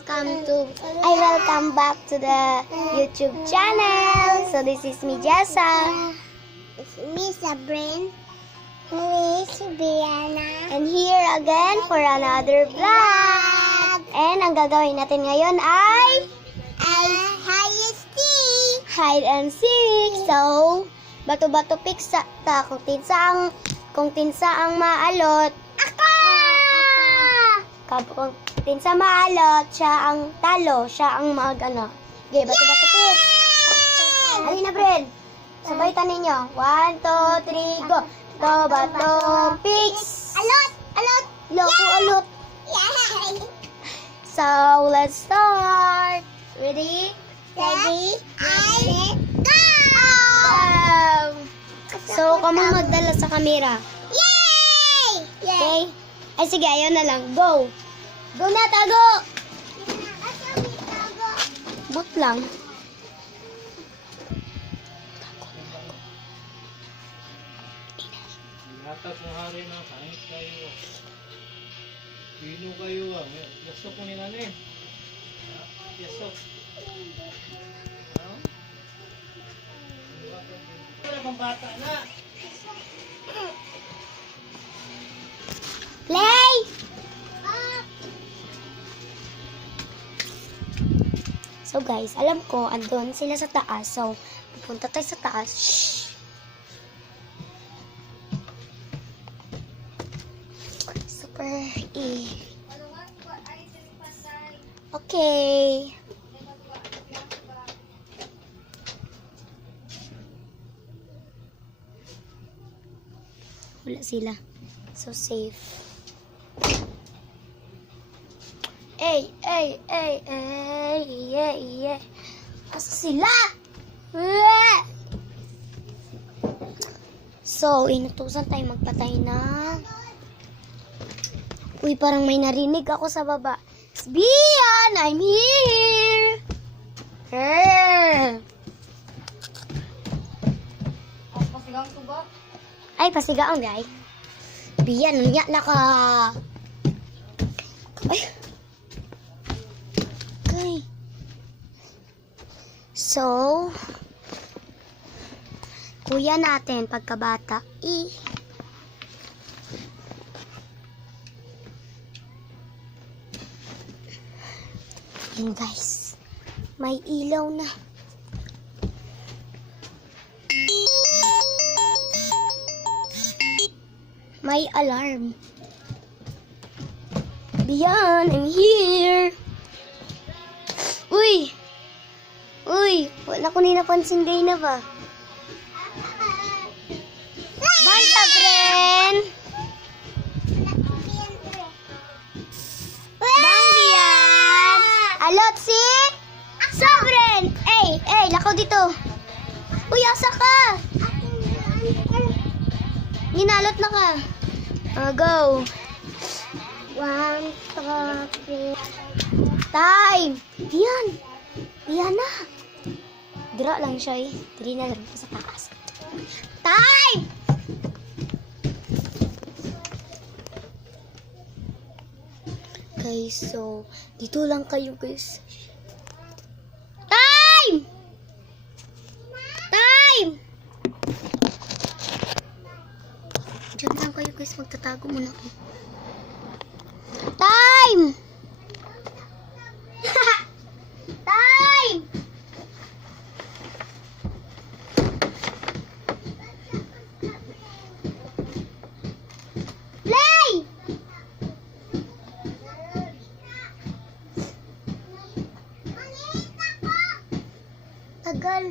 welcome back to the YouTube channel. So this is me, Jessa. It's me, Sabrina. Me, Brianna. And here again for another vlog. And ang gagawin natin ngayon ay hide and seek. So, bato-bato pick sa kung tinsa ang maalot. Kung tinsa maalot, siya ang talo, siya ang mag-ano. Okay, bato-bato pick. Halina, Bren. Sabay tanin nyo. 1, 2, 3, go. Bato, pick. Alot! Loko, alot. Yay! So, let's start. Ready? Ready? Go! So, kamo magdala sa camera. Yay! Okay? Ay, sige, ayun na lang. Go! Go na, tago! But lang. Hatag ng hari ng science kayo. Pino kayo ah. Yasok mo nila eh. Yasok. Wala bang bata na? Play! So guys, alam ko, andun sila sa taas. So, pupunta tayo sa taas. Shhh! Super E. Okay. Wala sila. So safe. Yeah. Asa sila? So, inutusan tayo magpatay na. Uy, parang may narinig ako sa baba. Bian, I'm here! Ay, pasigaon, guys. Bian, niya na ka. Ay. Okay. So, kuya natin pagkabata. Yan guys, may ilaw na. May alarm. Bian, I'm here. Uy, wala ko napansin gay na ba? Banta, Bren! Bang, Bian! Alot si? Sobren! Lakaw dito. Uy, asa ka? Ninalot na ka. Go. 1, 2, 3. Time! Bian na. Dira lang siya eh. Diri na lang sa taas. Time! Guys, so, dito lang kayo guys. Time! Diyan lang kayo guys. Magtatago muna ako. Time! Time! Play! Tagal.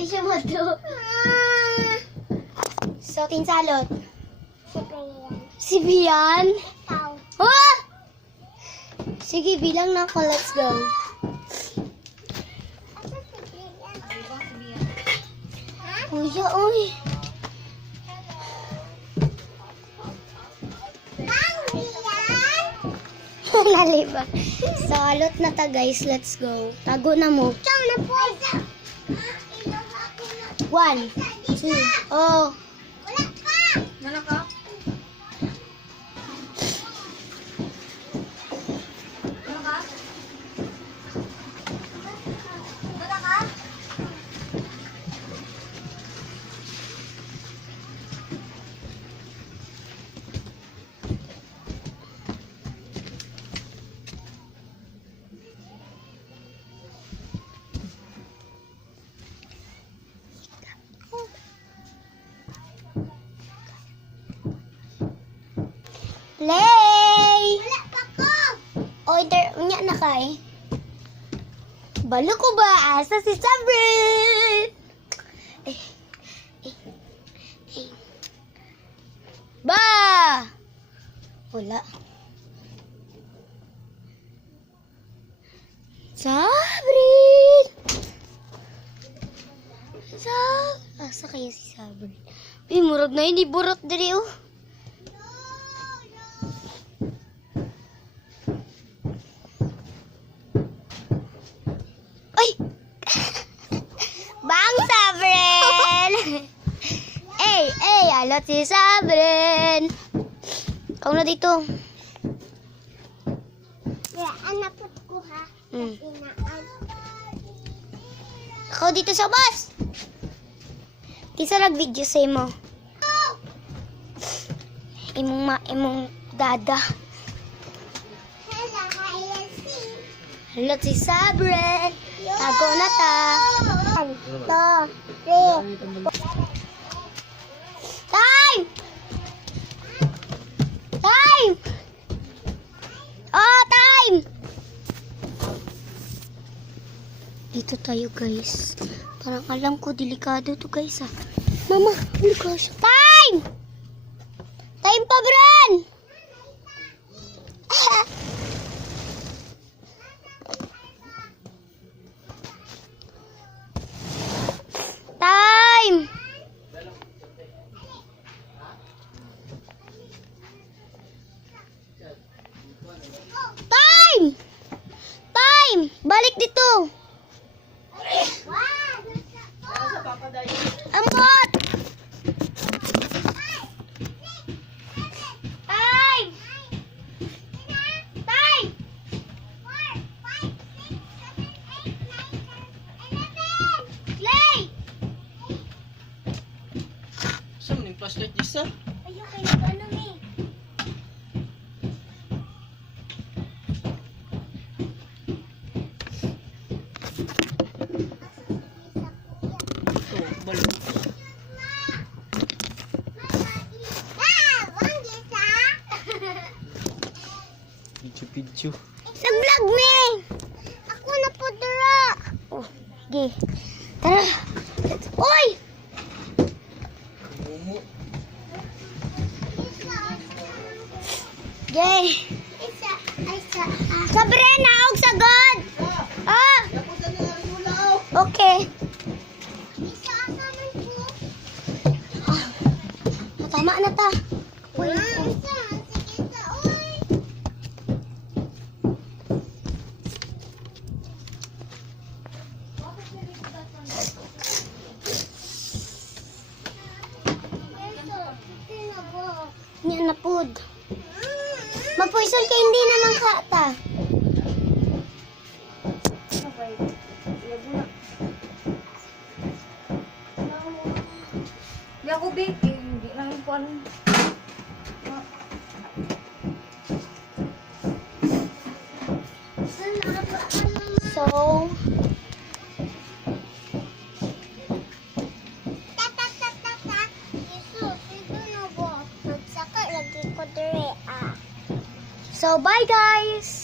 Di siya mato. So, tinsalot. Si Bian? Ikaw. Oh! Sige, bilang na ako. Let's go. Kuya, uy. Naliba. Salot na ta, guys. Let's go. Tago na mo. Ikaw na po. 1, 2, oh. Wala ka. Mana ka? Mana ka? Mana ka? Play! Wala pa ko. Order niya na kay. Balo ko ba? Asa si Sabrine? Eh, eh, eh. Ba! Wala. Sabrine! Asa kaya si Sabrine? Uy, murag na yun. Iburot dali oh. Ay! Bang Sabren! Alot si Sabren! Ikaw na dito. Kaya anak ko ha. Hmm. Inaan. Ikaw dito sa bus! Kisa nag-video sa imo. Imong dada. Hello, Hayasi. Alot si Sabren! Tago na ta. 1, 2, 3. Time! Time! Oh, time! Dito tayo, guys. Parang alam ko, delikado to, guys, ah. Mama, oh gosh. Time! Time pa, Bran! Time! Time! Time! Balik dito! Ambot! Time! Time! Play! Saan yung flashlight isa? Ayun, kayo nag-ano eh. Ito, balo. Pidyo-pidyo. Nag-vlog me! Ako na po dira. Oh, sige. Tara. Uy! Mumu. Gay! Isa. Sabrina, og sagod! Ah! Okay. Isa naman po. Ah, tama na ta. Uy, Isa. Sige sa uy. niya na pod. Magpoison ka hindi naman kata. Di ako bake eh. Hindi lang yung kuwan. So, Ta-ta-ta-ta-ta. Jesus, ito na po. Magsaka lagi ko dire ah. bye guys!